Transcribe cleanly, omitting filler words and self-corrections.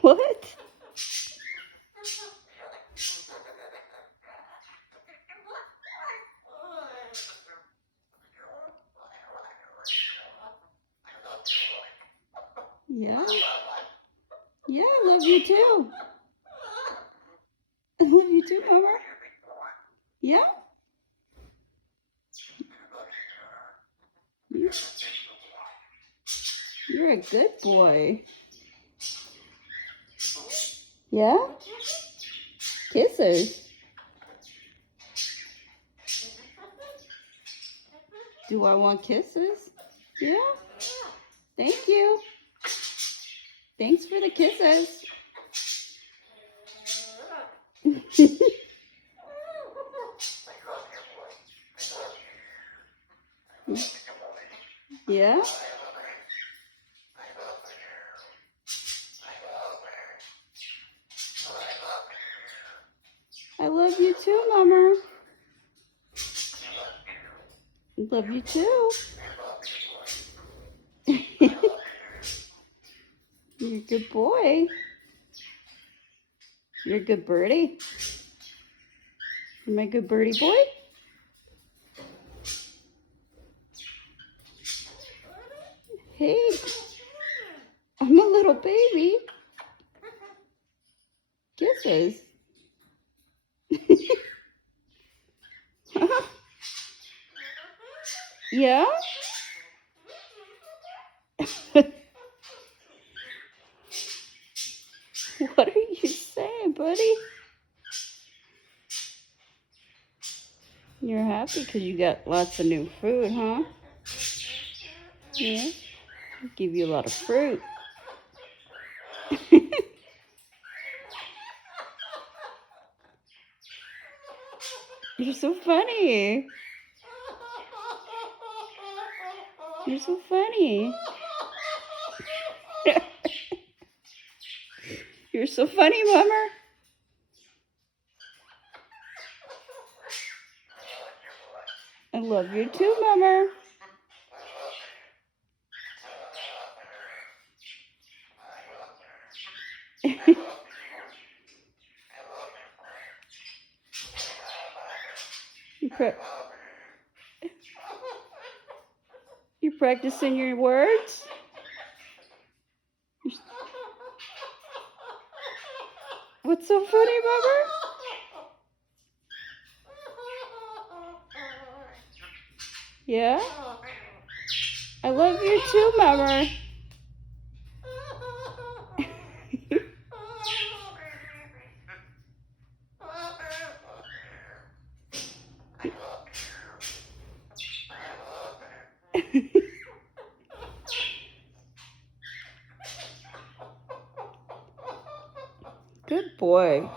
What? Yeah. Yeah, I love you too. I love you too, Mama. Yeah? You're a good boy. Yeah? Kisses. Do I want kisses? Yeah? Thank you. Thanks for the kisses. Yeah? I love you too, Mama. Love you too. You're a good boy. You're a good birdie. You're my good birdie boy. Hey, I'm a little baby. Kisses. Yeah? What are you saying, buddy? You're happy because you got lots of new food, huh? Yeah. Give you a lot of fruit. You're so funny. You're so funny. You're so funny, Mummer. I love you too, Mummer. You practicing your words? What's so funny, Mummer? Yeah? I love you too, Mummer. Good boy.